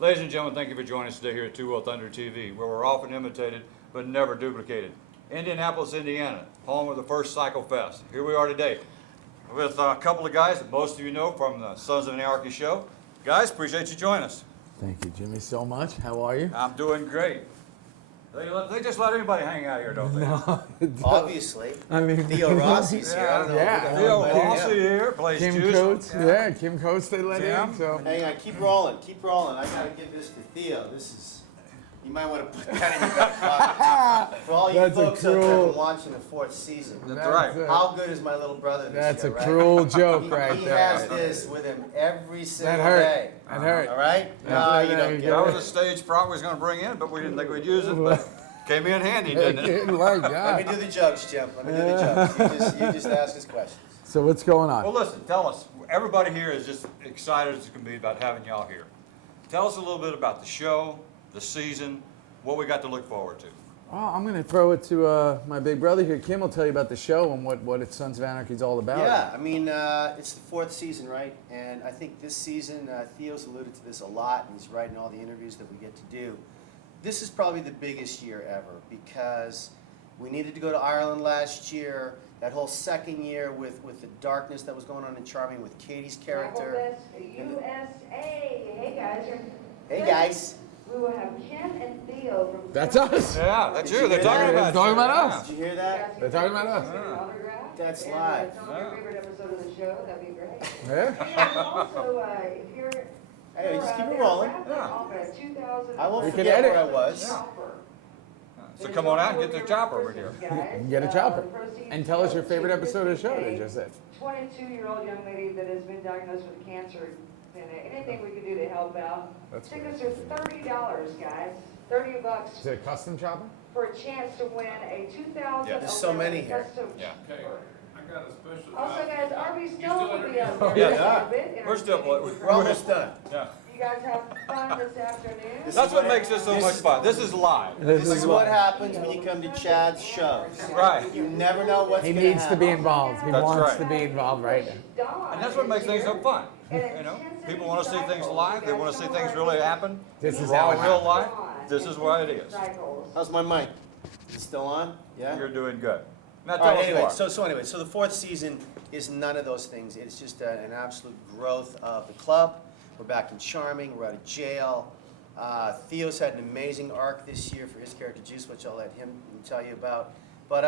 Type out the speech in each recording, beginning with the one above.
Ladies and gentlemen, thank you for joining us today here at Two Wheel Thunder TV, where we're often imitated but never duplicated. Indianapolis, Indiana, home of the first Cycle Fest. Here we are today with a couple of guys that most of you know from the Sons of Anarchy show. Guys, appreciate you joining us. Thank you, Jimmy, so much. How are you? I'm doing great. They just let anybody hang out here, don't they? No, Obviously. I mean, Theo Rossi's here. I don't know. Yeah. Theo Yeah. Rossi here, plays Kim juice. Coates, yeah, Kim Coates they let Tim. in. So Hang on, keep rolling, keep rolling. I gotta give this to Theo. This is, you might want to put that in your back pocket. For all you That's a folks out there cruel- watching the fourth season. That's right. How good is my little brother this that's year, a right? cruel joke right He there. has this with him every single hurt. day. That hurt. All right? Yeah. No, you Yeah, don't you get That it. was a stage prop we was going to bring in, but we didn't think we'd use it. But came in handy, didn't it? My Let God. me do the jokes, Jim. Let me do the jokes. You just ask us questions. So what's going Well, on? listen, tell us. Everybody here is just excited as it can be about having y'all here. Tell us a little bit about the show, the season, what we got to look forward to. Oh, I'm going to throw it to my big brother here. Kim will tell you about the show and what it's Sons of Anarchy is all about. Yeah, I mean, it's the fourth season, right? And I think this season, Theo's alluded to this a lot, and he's writing all the interviews that we get to do. This is probably the biggest year ever because we needed to go to Ireland last year. That whole second year with the darkness that was going on in Charming with Katie's character. USA. Hey guys. Hey guys. We will have Kim and Theo from. That's us. Yeah, that's Did you. They're you talking hear about that? Talking you. about us. Did you hear that? They're talking about us. That's and, live. Tell me your favorite episode of the show. That'd be great. Yeah. And also, if you're. Hey, just keep it they're rolling. wrapping off a 2000 I won't We can forget edit. where I was. Chopper. So come on out and get the chopper over here. You can get a chopper. And tell us your favorite episode of the show they just said. 22-year-old young lady that has been diagnosed with cancer. And anything we can do to help out. That's Tickets are $30, guys. $30 Is it a custom chopper? for a chance to win a 2011 Yeah, there's so many here. custom. Yeah. Okay, I got a special. Also, guys, RV still Stone will be up there. Yeah. in a bit, We're still entertaining We're almost done. Yeah. You guys have fun this afternoon. That's what makes this so much fun. This is live. This is what happens when you come to Chad's show. Right. You never know what's He going to needs to happen. be involved. He That's wants right. to be involved right now. Dawn And that's what makes things so is fun. here. You know, people want to see things live. They want to see things really happen. This is Raw how it in real happens. life. This is what it is. Cycles. How's my mic? Is it still on? Yeah? You're doing good. Now All tell right, us anyway, more. so the fourth season is none of those things. It's just an absolute growth of the club. We're back in Charming. We're out of jail. Theo's had an amazing arc this year for his character Juice, which I'll let him tell you about. But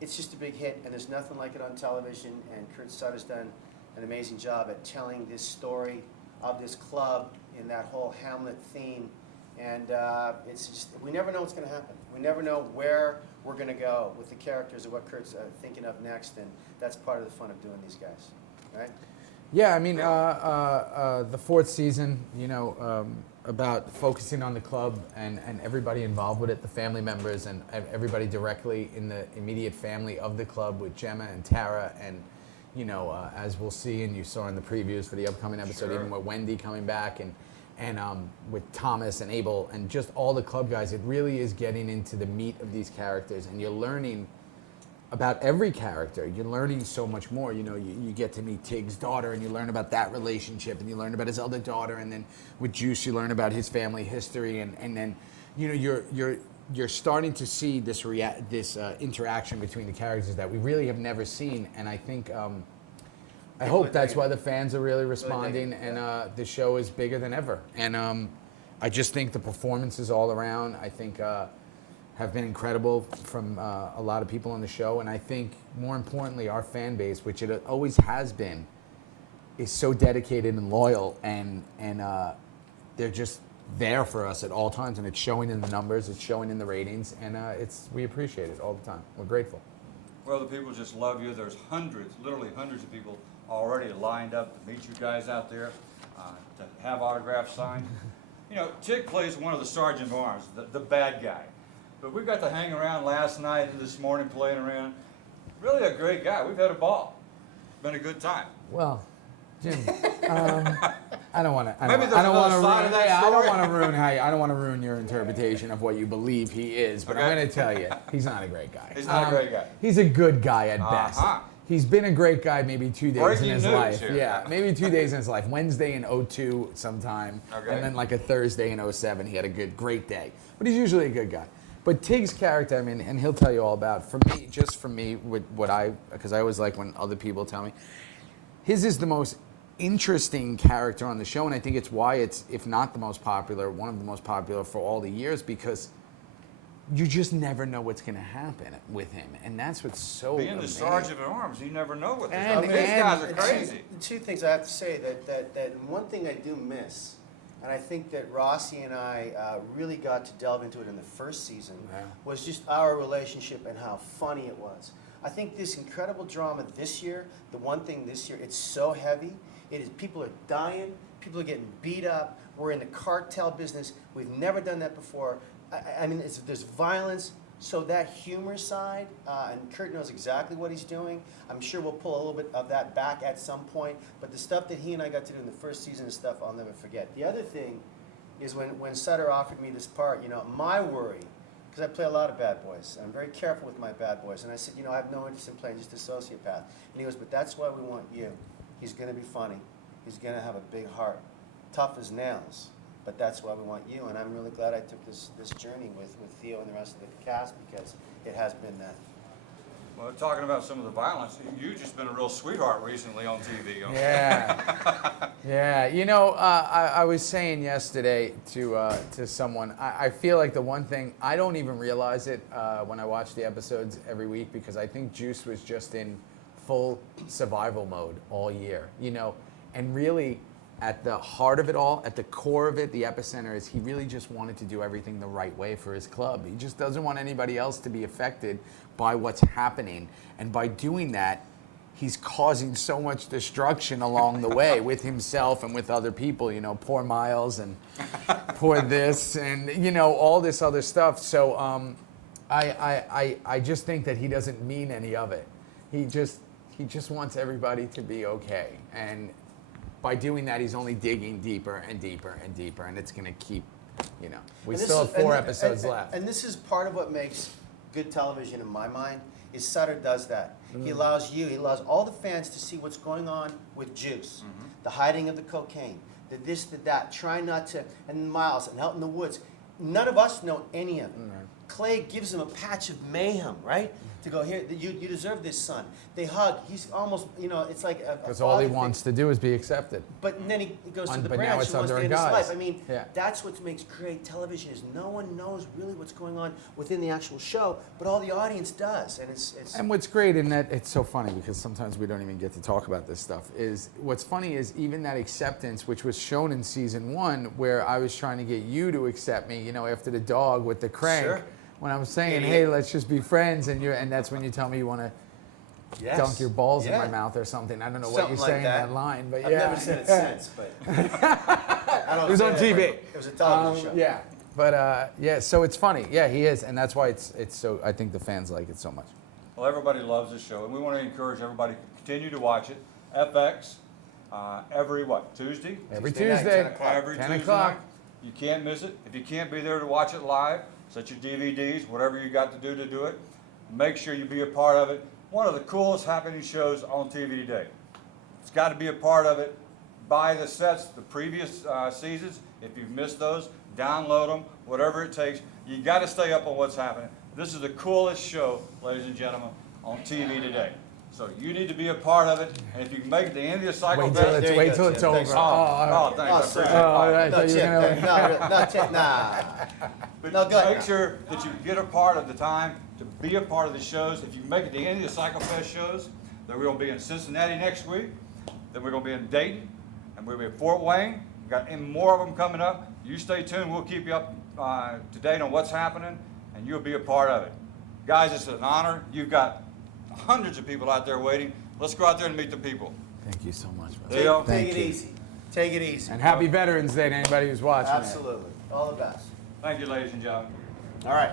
it's just a big hit, and there's nothing like it on television. And Kurt Sutter's done an amazing job at telling this story of this club in that whole Hamlet theme. And it's just, we never know what's going to happen. We never know where we're going to go with the characters or what Kurt's thinking of next, and that's part of the fun of doing these guys, right? Yeah, I mean, the fourth season, you know, about focusing on the club and everybody involved with it, the family members and everybody directly in the immediate family of the club with Gemma and Tara and, you know, as we'll see and you saw in the previews for the upcoming episode, Sure. even with Wendy coming back and with Thomas and Abel and just all the club guys, it really is getting into the meat of these characters and you're learning about every character. You're learning so much more. You know, you get to meet Tig's daughter and you learn about that relationship and you learn about his other daughter and then with Juice you learn about his family history and then, you know, you're starting to see this interaction between the characters that we really have never seen, and I think I hope that's why the fans are really responding, and the show is bigger than ever. And I just think the performances all around, I think, have been incredible from a lot of people on the show. And I think, more importantly, our fan base, which it always has been, is so dedicated and loyal, and they're just there for us at all times. And it's showing in the numbers, it's showing in the ratings, and we appreciate it all the time. We're grateful. Well, the people just love you. There's hundreds, literally hundreds of people already lined up to meet you guys out there, to have autographs signed. You know, TIG plays one of the sergeant of arms, the bad guy. But we got to hang around last night and this morning playing around. Really a great guy. We've had a ball. It's been a good time. Well, Jim, I don't want to. Maybe there's another side of that I don't story. want to ruin I don't want to ruin your interpretation of what you believe he is. But I'm Okay. going to tell you, he's not a great guy. He's not a great guy. He's a good guy at best. Uh-huh. He's been a great guy maybe 2 days Breaking in his news life. here. Yeah, maybe 2 days in his life. Wednesday in 02 sometime, Okay. and then like a Thursday in 07, he had a great day. But he's usually a good guy. But Tig's character, I mean, and he'll tell you all about. For me, just for me, with because I always like when other people tell me, his is the most interesting character on the show, and I think it's why it's, if not the most popular, one of the most popular for all the years, because you just never know what's going to happen with him, and that's what's so Being the amazing. sergeant at arms, you never know what And- these guys are and- crazy. Two things I have to say that one thing I do miss, and I think that Rossi and I really got to delve into it in the first season, Yeah. was just our relationship and how funny it was. I think this incredible drama this year, the one thing this year, it's so heavy. It is, people are dying, people are getting beat up. We're in the cartel business. We've never done that before. I mean, there's violence. So that humor side, and Kurt knows exactly what he's doing. I'm sure we'll pull a little bit of that back at some point. But the stuff that he and I got to do in the first season is stuff I'll never forget. The other thing is when Sutter offered me this part, you know, my worry, because I play a lot of bad boys. I'm very careful with my bad boys. And I said, you know, I have no interest in playing just a sociopath. And he goes, but that's why we want you. He's going to be funny. He's going to have a big heart. Tough as nails. But that's why we want you. And I'm really glad I took this journey with Theo and the rest of the cast, because it has been that. Well, talking about some of the violence, you've just been a real sweetheart recently on TV. Yeah, yeah. You know, I was saying yesterday to someone, I feel like the one thing, I don't even realize it when I watch the episodes every week, because I think Juice was just in full survival mode all year, you know, and really at the heart of it all, at the core of it, the epicenter is he really just wanted to do everything the right way for his club. He just doesn't want anybody else to be affected by what's happening. And by doing that, he's causing so much destruction along the way with himself and with other people, you know, poor Miles and poor this and, you know, all this other stuff. So I just think that he doesn't mean any of it. He just wants everybody to be okay. And by doing that, he's only digging deeper and deeper and deeper, and it's going to keep, you know. We still have 4 episodes left. And this is part of what makes good television in my mind, is Sutter does that. He allows all the fans to see what's going on with Juice, the hiding of the cocaine, the this, the that, trying not to, and Miles, and out in the woods. None of us know any of it. Clay gives him a patch of mayhem, right? To go, here, you deserve this, son. They hug. He's almost, you know, it's like a Because all he father wants to do is be accepted. But then he goes to the But now branch it's and wants to under end a his guise. life. I mean, Yeah. that's what makes great television, is no one knows really what's going on within the actual show, but all the audience does. And it's And what's great in that, it's so funny because sometimes we don't even get to talk about this stuff, is what's funny is even that acceptance, which was shown in season 1, where I was trying to get you to accept me, you know, after the dog with the crank. Sure. When I was saying, Idiot. hey, let's just be friends, and that's when you tell me you want to Yes. dunk your balls in Yeah. my mouth or something. I don't know what Something you like say in that. that line, but I've yeah. never said it since, but I don't It was say on that, TV. but it was a television show. Yeah, but yeah, so it's funny. Yeah, he is, and that's why it's so. I think the fans like it so much. Well, everybody loves this show, and we want to encourage everybody to continue to watch it. FX, every what, Tuesday? Every Tuesday night, Tuesday, 10 o'clock. Every 10 Tuesday o'clock. night. You can't miss it. If you can't be there to watch it live, set your DVDs, whatever you got to do it. Make sure you be a part of it. One of the coolest happening shows on TV today. It's got to be a part of it. Buy the sets, the previous seasons. If you've missed those, download them, whatever it takes. You got to stay up on what's happening. This is the coolest show, ladies and gentlemen, on TV today. So you need to be a part of it. And if you can make it the end of the cycle, Wait till There you wait go, till it's Tim. over. Thanks. thanks. I Oh, appreciate it. sorry. all right. I No, thought you were Chip, gonna- no, Chip, nah. But No, go ahead. make sure that you get a part of the time to be a part of the shows. If you make it to any of the Cycle Fest shows, then we're going to be in Cincinnati next week. Then we're going to be in Dayton, and we'll be at Fort Wayne. We've got more of them coming up. You stay tuned. We'll keep you up to date on what's happening, and you'll be a part of it. Guys, it's an honor. You've got hundreds of people out there waiting. Let's go out there and meet the people. Thank you so much, brother. Leo? Take Thank it you. easy. Take it easy. And happy Veterans Day to anybody who's watching. it. Absolutely. All the best. Thank you, ladies and gentlemen. All right.